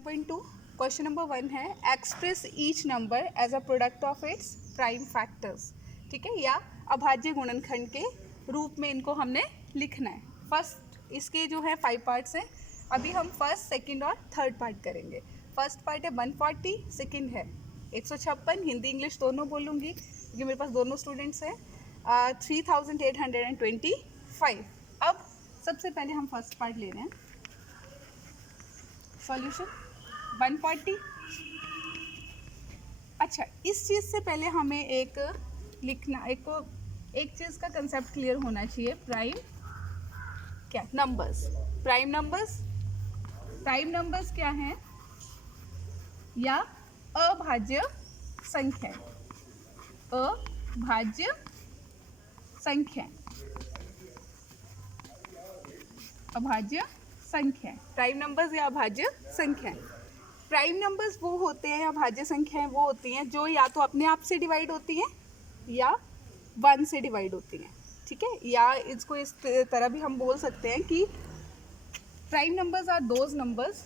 1.2 question number 1 है express each number as a product of its prime factors. ठीक है, या अभाज्य गुणनखंड के रूप में इनको हमने लिखना है। फर्स्ट इसके जो है 5 पार्ट्स हैं। अभी हम फर्स्ट, सेकंड और थर्ड पार्ट करेंगे। फर्स्ट पार्ट है 140, सेकंड है 156। हिंदी इंग्लिश दोनों बोलूँगी क्योंकि मेरे पास दोनों स्टूडेंट्स हैं। 3825। अब सबसे पहले हम फर्स्ट पार्ट ले रहे हैं। सॉल्यूशन 140। अच्छा, इस चीज़ से पहले हमें एक चीज़ का कंसेप्ट क्लियर होना चाहिए। प्राइम क्या? नंबर्स। प्राइम नंबर्स क्या हैं? या अभाज्य संख्या। अभाज्य संख्या, अभाज्य संख्या। प्राइम नंबर्स या अभाज्य संख्या। प्राइम नंबर्स वो होते हैं, अभाज्य संख्याएं वो होती हैं जो या तो अपने आप से डिवाइड होती हैं या 1 से डिवाइड होती हैं। ठीक है, या इसको इस तरह भी हम बोल सकते हैं कि prime numbers are those numbers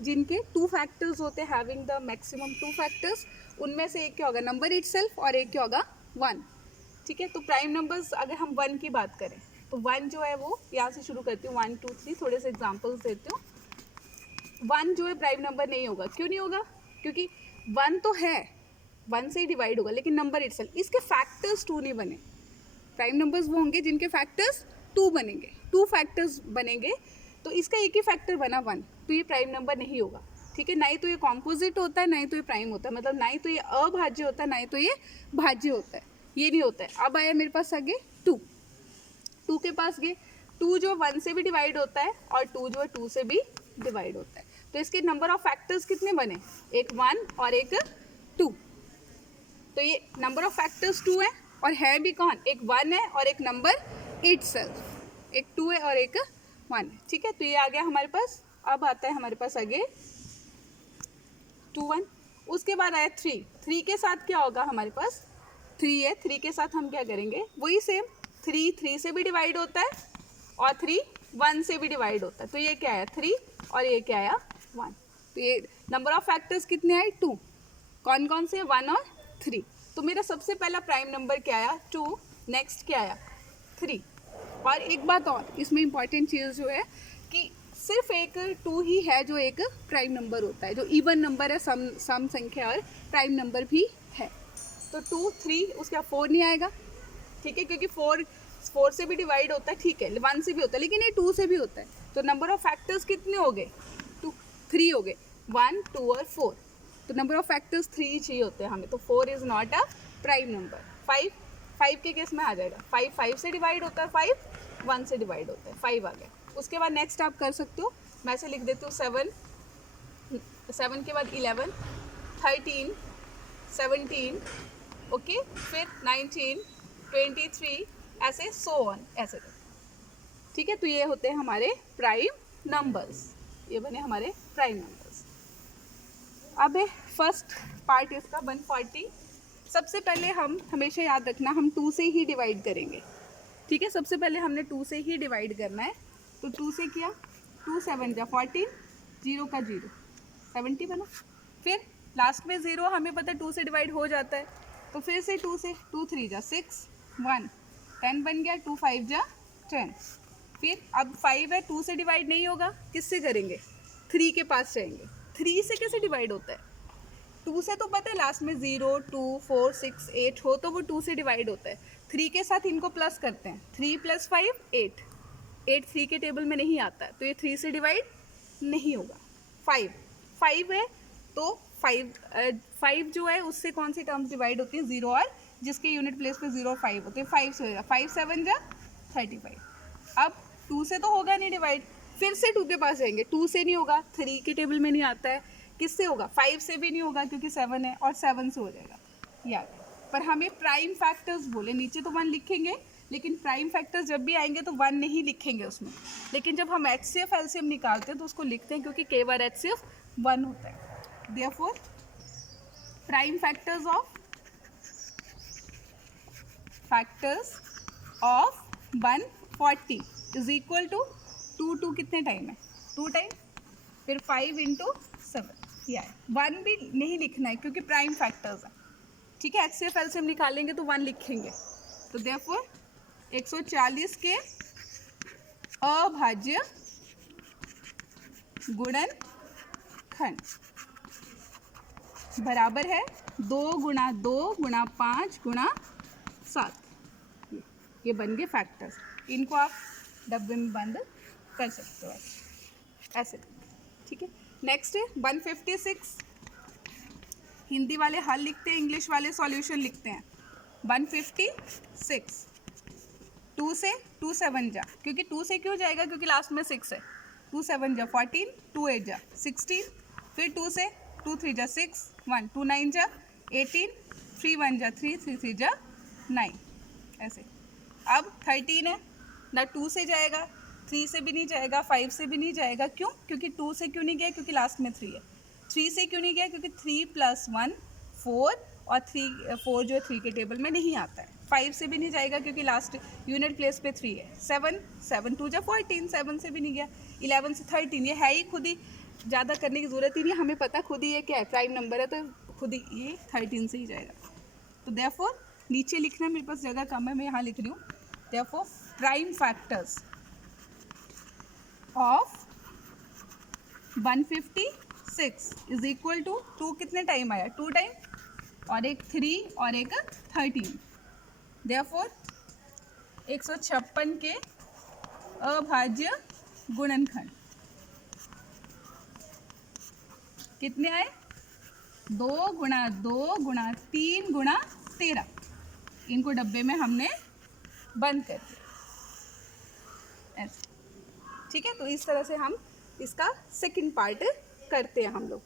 जिनके 2 फैक्टर्स होते हैं, हैविंग द मैक्सिमम 2 फैक्टर्स। उनमें से एक क्या होगा? नंबर इटसेल्फ, और एक क्या होगा? 1। ठीक है, तो प्राइम नंबर्स अगर हम 1 की बात करें तो 1 जो है वो यहाँ से शुरू करती हूँ। 1 2 3 थोड़े से एग्जाम्पल्स देती हूँ। 1 जो है प्राइम नंबर नहीं होगा। क्यों नहीं होगा? क्योंकि 1 तो है, 1 से ही डिवाइड होगा, लेकिन नंबर इटसेल्फ, इसके फैक्टर्स 2 नहीं बने। प्राइम नंबर्स वो होंगे जिनके फैक्टर्स 2 बनेंगे, 2 फैक्टर्स बनेंगे। तो इसका एक ही फैक्टर बना 1, तो ये प्राइम नंबर नहीं होगा। ठीक है, ना ही तो ये कॉम्पोजिट होता है, ना ही तो ये प्राइम होता है। मतलब ना ही तो ये अभाज्य होता है, ना ही तो ये भाज्य होता है। ये नहीं होता है। अब आया मेरे पास आगे 2 के पास गए। 2 जो 1 से भी डिवाइड होता है और 2 जो है 2 से भी डिवाइड होता है। तो इसके नंबर ऑफ फैक्टर्स कितने बने? एक 1 और एक 2। तो ये नंबर ऑफ फैक्टर्स 2 है, और है भी कौन? एक 1 है और एक नंबर इटसेल्फ। एक 2 है और एक 1 है। ठीक है, तो ये आ गया हमारे पास। अब आता है हमारे पास आगे 2 1। उसके बाद आया 3। 3 के साथ क्या होगा? हमारे पास 3 है। 3 के साथ हम क्या करेंगे? वही सेम। 3 से भी डिवाइड होता है और 3 1 से भी डिवाइड होता है। तो ये क्या आया? 3, और ये क्या आया? 1। तो ये नंबर ऑफ फैक्टर्स कितने आए? 2। कौन कौन से? 1 और 3। तो मेरा सबसे पहला प्राइम नंबर क्या आया? 2। नेक्स्ट क्या आया? 3। और एक बात और इसमें इंपॉर्टेंट चीज़ जो है कि सिर्फ एक 2 ही है जो एक प्राइम नंबर होता है, जो इवन नंबर है, सम संख्या और प्राइम नंबर भी है। तो 2 3, उसका 4 नहीं आएगा। ठीक है, क्योंकि 4 से भी डिवाइड होता है। ठीक है, 1 से भी होता है, लेकिन ये 2 से भी होता है। तो नंबर ऑफ फैक्टर्स कितने हो गए? 2 3 हो गए। 1 2 और 4। तो नंबर ऑफ फैक्टर्स 3 चाहिए होते हैं हमें। तो 4 is not a prime number. 5 के केस में आ जाएगा। 5 से डिवाइड होता है, 5 1 से डिवाइड होता है। 5 आ गया। उसके बाद नेक्स्ट आप कर सकते हो, मैं से लिख देती हूँ 7 के बाद 11 13 17, ओके, फिर 19 23, ऐसे सो ऑन, ऐसे कर। ठीक है, तो ये होते हैं हमारे प्राइम नंबर्स। ये बने हमारे प्राइम नंबर्स। अब है फर्स्ट पार्ट इसका 140। सबसे पहले हम हमेशा याद रखना, हम 2 से ही डिवाइड करेंगे। ठीक है, सबसे पहले हमने 2 से ही डिवाइड करना है। तो 2 से किया, 2 7 जा 14, 0 का 0 70 बना। फिर लास्ट में 0 हमें पता है 2 से डिवाइड हो जाता है। तो फिर से 2 से, 2 3 जा 6 1 10 बन गया। 2 5 जा 10। फिर अब 5 है, 2 से डिवाइड नहीं होगा, किससे करेंगे? 3 के पास जाएंगे। 3 से कैसे डिवाइड होता है? 2 से तो पता है लास्ट में 0 2 4 6 8 हो, तो वो 2 से डिवाइड होता है। 3 के साथ इनको प्लस करते हैं। 3 + 5 8। 8 3 के टेबल में नहीं आता है, तो ये 3 से डिवाइड नहीं होगा। 5 है, तो 5 जो है उससे कौन सी टर्म्स डिवाइड होती है? 0 और जिसके यूनिट प्लेस पे 0 और 5 होते हैं। 5 से होगा 5 7 जा 35। अब 2 से तो होगा नहीं डिवाइड, फिर से 2 के पास जाएंगे। 2 से नहीं होगा, 3 के टेबल में नहीं आता है। किससे होगा? 5 से भी नहीं होगा क्योंकि 7 है, और 7 से हो जाएगा यार। पर हमें प्राइम फैक्टर्स बोले, नीचे तो 1 लिखेंगे, लेकिन प्राइम फैक्टर्स जब भी आएंगे तो 1 नहीं लिखेंगे उसमें। लेकिन जब हम HCF LCM निकालते हैं तो उसको लिखते हैं, क्योंकि कई बार HCF 1 होता है। Therefore prime factors of 140 is equal to 2 कितने टाइम है? 2 टाइम। फिर 5 × 7 या 1 भी नहीं लिखना है क्योंकि प्राइम फैक्टर्स है, ठीक है। HCF एलसीएम निकालेंगे तो 1 लिखेंगे, तो देयरफॉर 140 के अभाज्य गुणनखंड बराबर है 2 गुणा 2 गुणा 5 गुणा 7। ये बन गए फैक्टर्स, इनको आप डब्बे में बंद कर सकते हो ऐसे, ठीक है। नेक्स्ट है 156। हिंदी वाले हल लिखते हैं, इंग्लिश वाले सॉल्यूशन लिखते हैं। 156 2 से 2 7 जा, क्योंकि 2 से क्यों जाएगा, क्योंकि लास्ट में 6 है। 2 7 जा 14, 2 8 जा 16, फिर 2 से 2 3 जा 6, 1 2 9 जा 18, 3 1 जा 3, 3 3 जा 9 ऐसे। अब 13 है ना, 2 से जाएगा, 3 से भी नहीं जाएगा, 5 से भी नहीं जाएगा। क्यों? क्योंकि 2 से क्यों नहीं गया, क्योंकि लास्ट में 3 है। 3 से क्यों नहीं गया, क्योंकि 3 + 1 4, और 4 जो है 3 के टेबल में नहीं आता है। 5 से भी नहीं जाएगा क्योंकि लास्ट यूनिट प्लेस पे 3 है। 7 2 जा 14, 7 से भी नहीं गया। 11 से 13, ये है ही खुद ही, ज़्यादा करने की ज़रूरत ही नहीं, हमें पता खुद ही ये क्या है, प्राइम नंबर है, तो खुद ही ये 13 से ही जाएगा। तो देयरफॉर नीचे लिखना मेरे पास जगह कम है, मैं यहाँ लिख रही हूँ। Therefore prime factors of 156 is equal to 2 कितने टाइम आया, 2 टाइम, और एक 3 और एक 13। देयरफॉर 156 के अभाज्य गुणनखंड कितने आए, 2 गुणा 2 गुणा 3 गुणा 13। इनको डब्बे में हमने बंद कर दिया ऐसे, ठीक है। तो इस तरह से हम इसका सेकंड पार्ट करते हैं हम लोग।